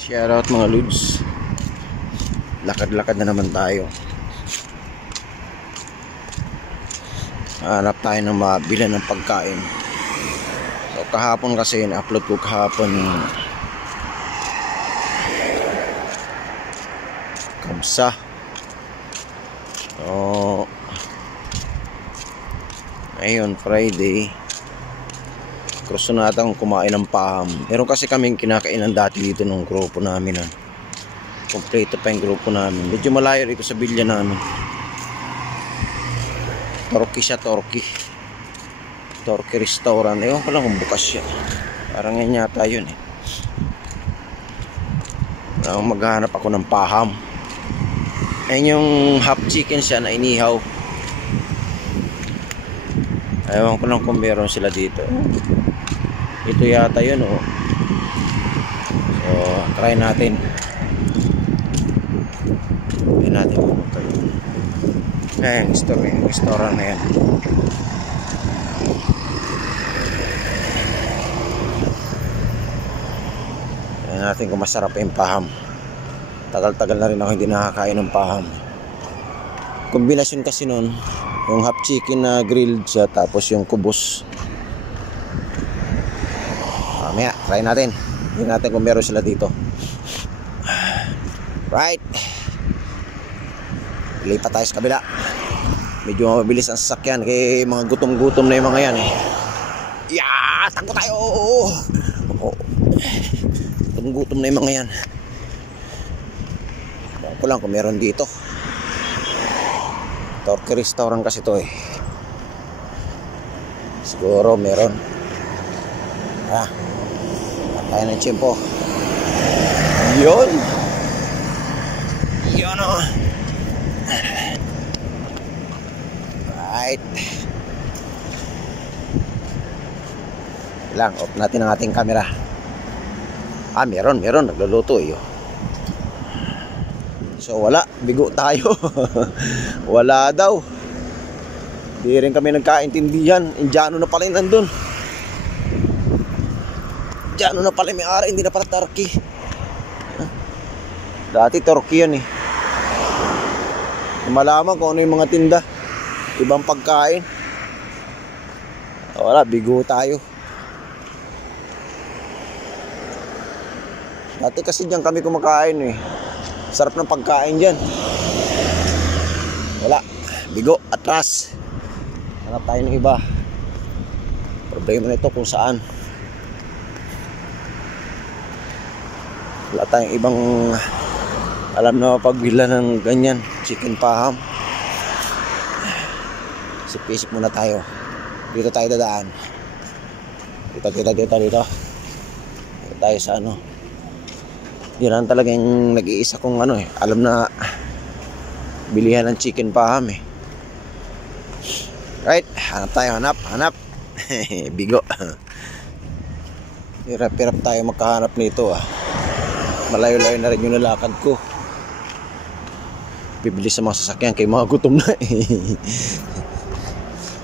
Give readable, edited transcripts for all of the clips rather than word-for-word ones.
Shoutout mga Lods. Lakad-lakad na naman tayo. Hanap tayo ng mabili ng pagkain. So kahapon kasi in-upload ko kahapon yung kamsa. So ngayon Friday, gusto natin kumain ng paham. Meron kasi kaming kinakainan dati dito ng grupo namin. Kompleto pa yung grupo namin. Medyo malayo rito sa bilya namin. Turkey siya, Turkey restaurant. Ewan ko lang kung bukas siya. Parang yan yata yun eh. Maghanap ako ng paham. Ayun yung half chicken siya na inihaw. Ewan ko lang kung meron sila dito. Ito yata yun oh. So try natin. Try natin kung magkayo. Ayan, yung restaurant na yan. Ayan natin kung masarap yung paham. Tagal-tagal na rin ako hindi nakakain ng paham. Kombinasyon kasi nun, yung half chicken na grilled siya, tapos yung kubos. Mamaya, try natin. Tingnan natin kung meron sila dito. Right. Lipat tayo sa kabila. Medyo mabilis ang sasakyan kaya mga gutom-gutom na yung mga yan eh. Yeah! Takbo tayo! Gutom-gutom na yung mga yan. Baka ko lang kung meron dito. Turkey restaurant kasi to eh. Siguro meron. Tayo ng tiyempo. Yun o. Right. Lang, off natin ang ating camera. Meron. Nagluluto eh. So wala, bigo tayo. Wala daw. Di rin kami nagkaintindihan. Indiano na pala yung nandun. Indiano na pala may ari, hindi na pala Turkey. Dati Turkey yan eh. Malaman kung ano yung mga tinda. Ibang pagkain. Wala, bigo tayo. Dati kasi dyan kami kumakain eh. Sarap ng pagkain dyan. Wala, bigo, atras. Hanap tayo ng iba. Problema nito kung saan. Wala tayong ibang alam na pagbila ng ganyan chicken paham. Sip-isip muna tayo. Dito tayo dadaan. Dito tayo sa ano. Yan talaga yung nag-iisa kong ano eh. Alam na bilihan ng chicken paham eh. Right, hanap tayo, hanap. Bigo. Hirap-hirap tayo magkahanap nito ah. Malayo-layo na rin yung nalakad ko. Bibili sa mga sasakyan kay mga gutom na eh.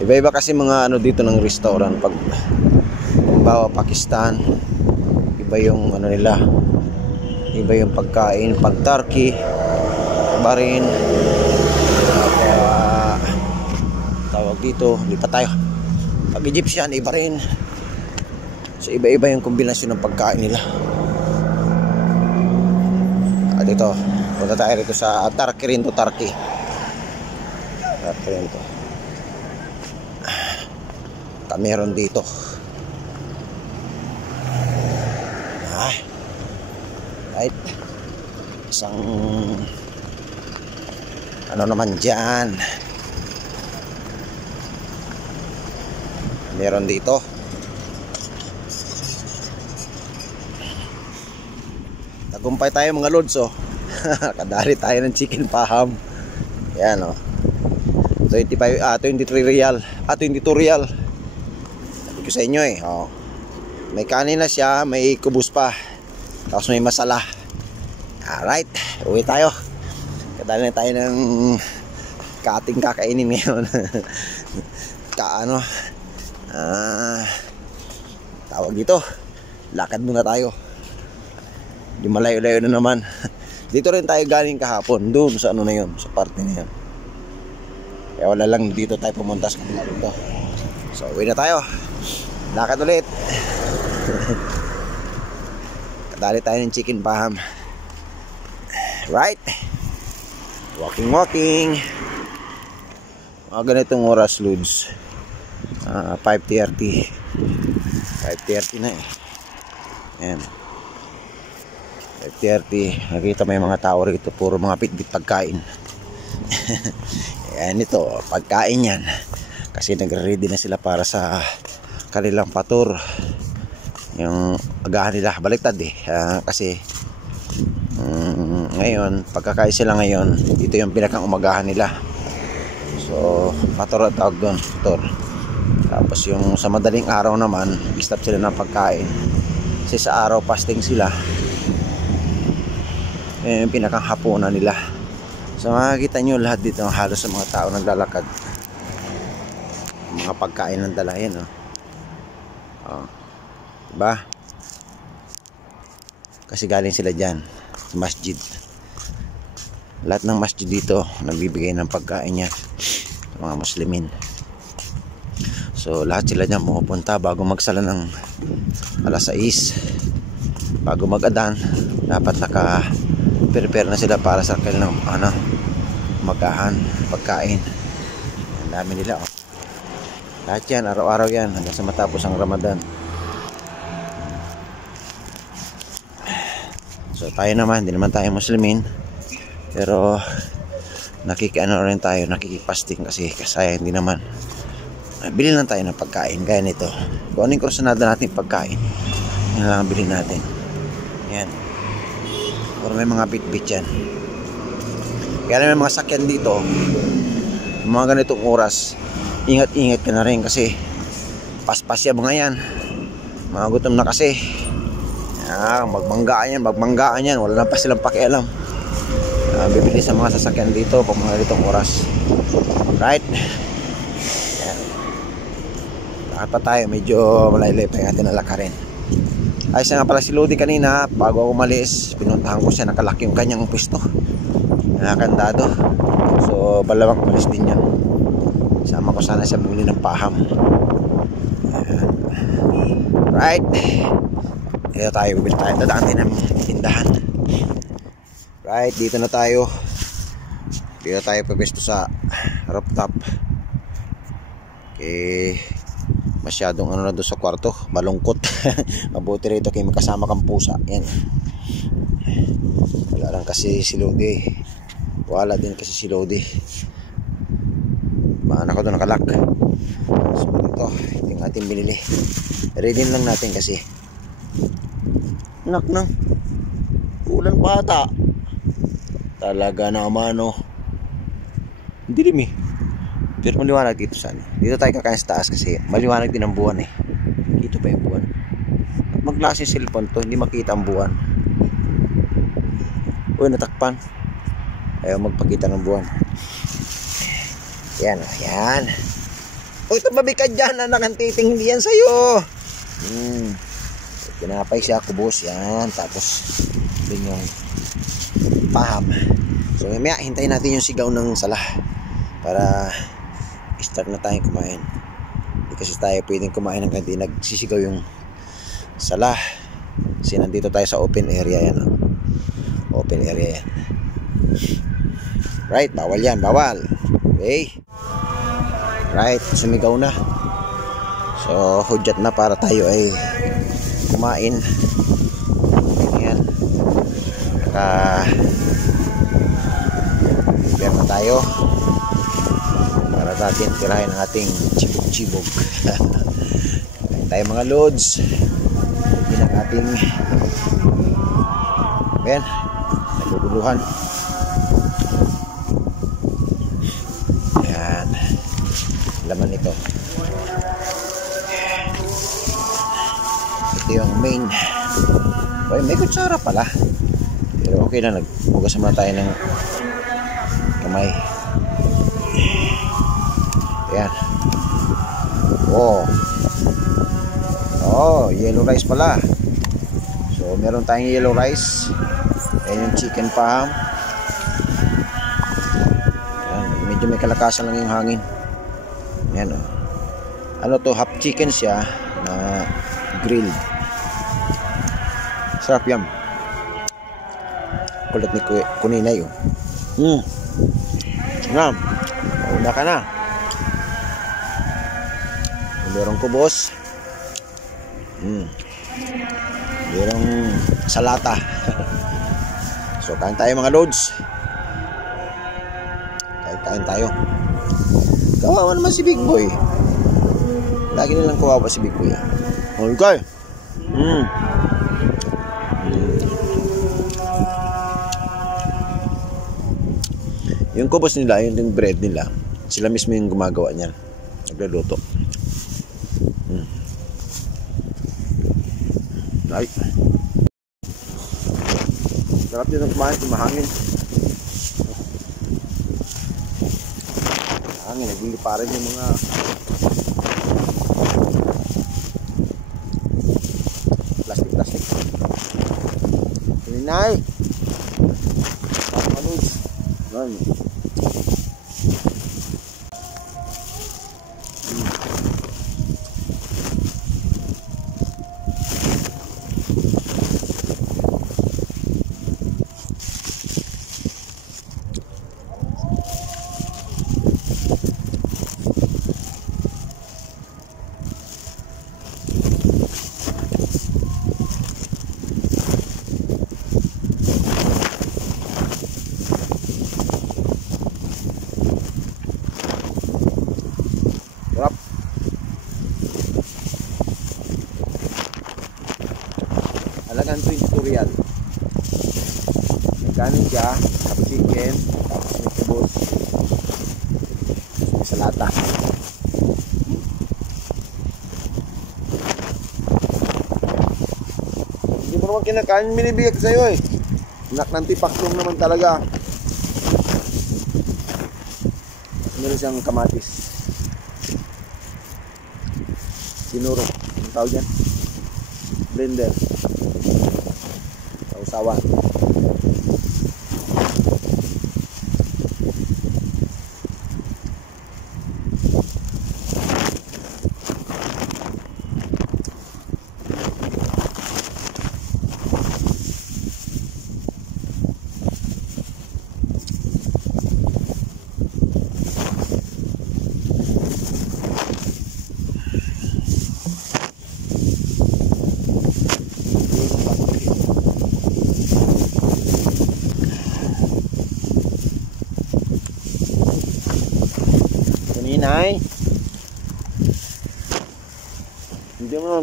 Iba-iba kasi mga ano dito ng restaurant. Pag bawa Pakistan, iba yung ano nila. Iba yung pagkain. Pag Turkey, iba rin. Tawag dito, lipat tayo. Pag Egyptian, iba rin. So iba-iba yung kombinasyon ng pagkain nila. Dito, punta tayo rito sa Turkey rin to, Turkey rin to. Meron dito. Right. Isang ano naman dyan. Meron dito. Tagumpay tayo mga Lods oh. Kadali tayo ng chicken paham. Yan oh. 23 real. 22 real. Sabi ko sa inyo eh oh. May kanin na siya, may kubos pa. Tapos may masala. Alright, uwi tayo. Kadali na tayo ng kating kakainin ngayon. Tawag dito, lakad muna tayo. Yung malayo-layo na naman. Dito rin tayo galing kahapon, doon sa ano na yun, sa parte na yun. Kaya wala lang dito tayo pumunta sa kabila dito. So uwi na tayo. Lakad ulit. Kadali tayo ng chicken paham. Right? Walking. Mga ganitong oras, Lods. 5:30. 5:30 na eh. Ayan. 5:30. Nakita mo yung mga tao rito, puro mga pitbit pagkain. Ayan ito, pagkain yan. Kasi nagre-ready na sila para sa kanilang patur. Yung agahan nila, baliktad eh. Kasi ngayon, pagkakain sila ngayon, ito yung pinakang umagahan nila. So, patur at tawag doon, patur. Tapos yung sa madaling araw naman, stop sila ng pagkain. Kasi sa araw, fasting sila. Yung pinakang hapunan nila. So makikita nyo lahat dito halos sa mga tao naglalakad. Mga pagkain ng dala yan, diba? Kasi galing sila dyan sa masjid. Lahat ng masjid dito nagbibigay ng pagkain niya sa mga muslimin. So lahat sila dyan pupunta bago magsala ng alas 6. Bago mag-adan dapat naka-prepare na sila para sa kanilang magahan, pagkain. Ang dami nila, lahat yan, araw-araw yan hanggang sa matapos ang Ramadan. So tayo naman, hindi naman tayo muslimin, pero rin tayo, nakikipasting kasi kasaya hindi naman. Bili lang tayo ng pagkain gaya nito. Kung anong kursunada natin pagkain, yun lang ang bilhin natin. Yan. Pero may mga bit-bit yan. Kaya may mga sakyan dito, mga ganitong oras, ingat-ingat ka na rin kasi paspas yan mga yan. Mga gutom na kasi. Magmanggaan yan, wala na pa silang pakialam. Bibili sa mga sasakyan dito pag mga ganitong oras. Right? Yan. Lakad pa tayo, medyo malaylay pa yung ating nalakarin. Ayos nga pala si Lodi kanina, bago ako umalis, pinuntahan ko siya, nakalaki yung kanyang pwesto. Nakakandado. So balawang umalis din yan. Sama ko sana siya bumili ng paham. Ayan. Right. Dito tayo, bibili tayo. Dadaan din ng tindahan. Right, dito na tayo. Dito tayo pwesto sa rooftop. Okay. Masyadong na doon sa kwarto, malungkot. Mabuti rito kayo magkasama kang pusa. Yan. Wala lang kasi si Lodi. Wala din kasi si Lodi. Mga anak ko doon nakalak. So ito, ito yung ating binili. Ready lang natin kasi. Anak nang ulan bata. Talaga naman hindi rin eh. Pero maliwanag dito sana. Dito tayo kakain sa taas kasi maliwanag din ang buwan eh. Dito pa yung buwan. Mag-glass yung cellphone to, hindi makita ang buwan. Uy, natakpan. Ayaw magpakita ng buwan. Yan, yan. Uy, tumabi ka dyan, anak ang titing, hindi yan sa'yo. Pinapay siya, kubos, yan. Tapos, din yung paham. So, mamaya, hintayin natin yung sigaw ng salah para start na tayong kumain. Hindi kasi tayo pwedeng kumain hanggang di nagsisigaw yung salah. Kasi nandito tayo sa open area yan. Open area yan. Right, bawal yan, bawal. Okay. Right, sumigaw na. So, hudyat na para tayo ay kumain. Yan. Prepare na tayo para natin tirahin ang ating chibog-chibog. Kain tayo mga loads. Yan ang ating naguguluhan. Yan laman ito. Ito yung main. Well, may kutsara pala, pero okay na, nagbugas naman tayo ng kamay. Yan. Oh, yellow rice pala. So So meron tayong yellow rice. Ayan yung chicken paham. Ayan, medyo may kalakasan lang yung hangin. Ayan o. Ano to, half chicken siya na grilled. Sarap yan. Kulit ni Kuninay o. Ayan. Mauna ka na. Merong kubos. Merong salata. So kain tayo mga lods. Kain tayo. Kawawa naman si Big Boy. Lagi nilang kawawa si Big Boy. Okay. Yung kubos nila, yung bread nila, sila mismo yung gumagawa niyan. Nagluluto. Ay. Sarap din ang kumain, mahangin. Hangin, nagliliparan yung mga plastic. Kuninay! Papaluds. Ayan. Sarap. Halagang 22 real. Nagkanin siya, tapos chicken, tapos may kubos, may salata. Hindi mo naman kinakain, binibigay ko sa'yo eh. Anak ng tipaklong naman talaga. Meron siyang kamatis. Sinuro, ang tawag dyan, blender, sausawan. Kuninay, hindi mo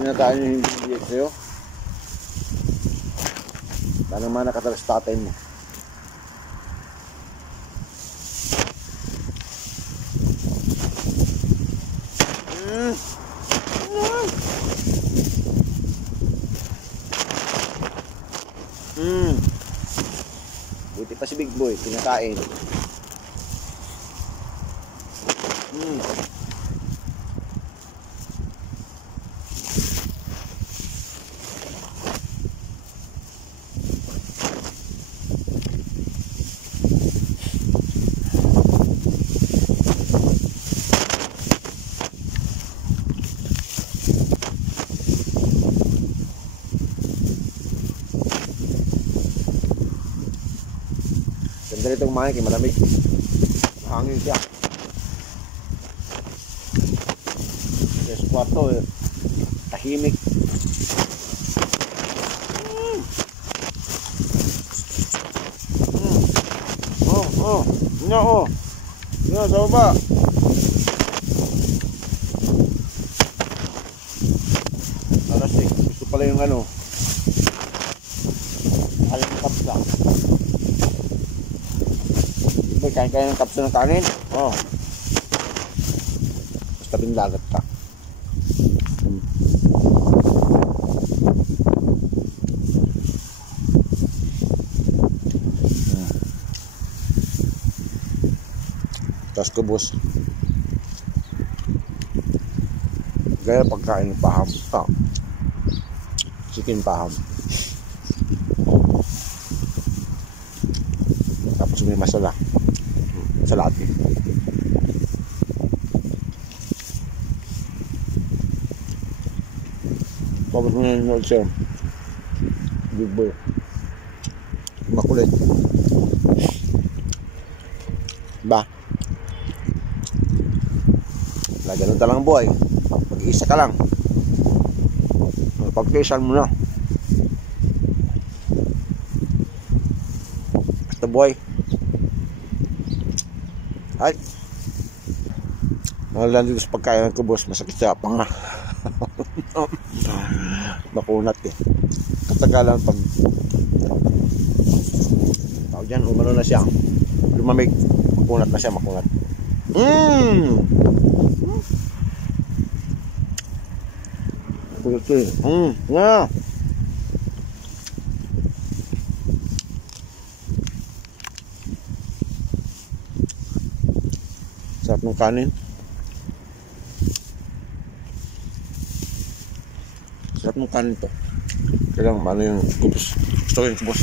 pinakain yung hindi bigay sa'yo. Sana naman nakatalas tatay mo. Buti pa si Big Boy, pinakain. Ganda nito kumain kay malamig. Mahangin siya. Sa kwarto eh, tahimik. Nga sa baba. Alas eh, gusto pala yung ano, alang kapsa. Kain-kain ng kapsa ng kanin. Basta bindagat ka. Tapos kubos. Gaya pagkain ng paham. Chicken paham. may masala. Sa lahat. Tapos mo nanonood siya. Big boy. Makulit. Diba? Wala, ganun talang buhay. Mag-iisa ka lang. Pagkisan mo na. Basta buhay. Ay. Nalang dito sa pagkain ko, boss. Masakit sa panga. Makunat eh. Katagalan pag tao dyan, umano na siya. Lumamig. Makunat na siya, makunat. Nga. Sarap ng kanin. Sarap ng kanin to. Kailang ano yung kubos. Gusto ko yung kubos.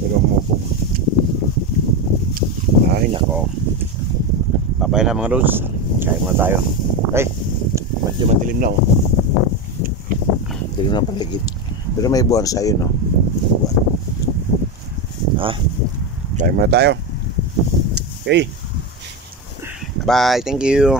Pero mo po. Ay nako. Papay na mga dudes. Kain muna tayo. Ay, medyo madilim na oh. Dilim na paligid. Pero may buwan sa iyo, no? Buwan. Ha? Kain muna tayo. Okay. Bye. Thank you.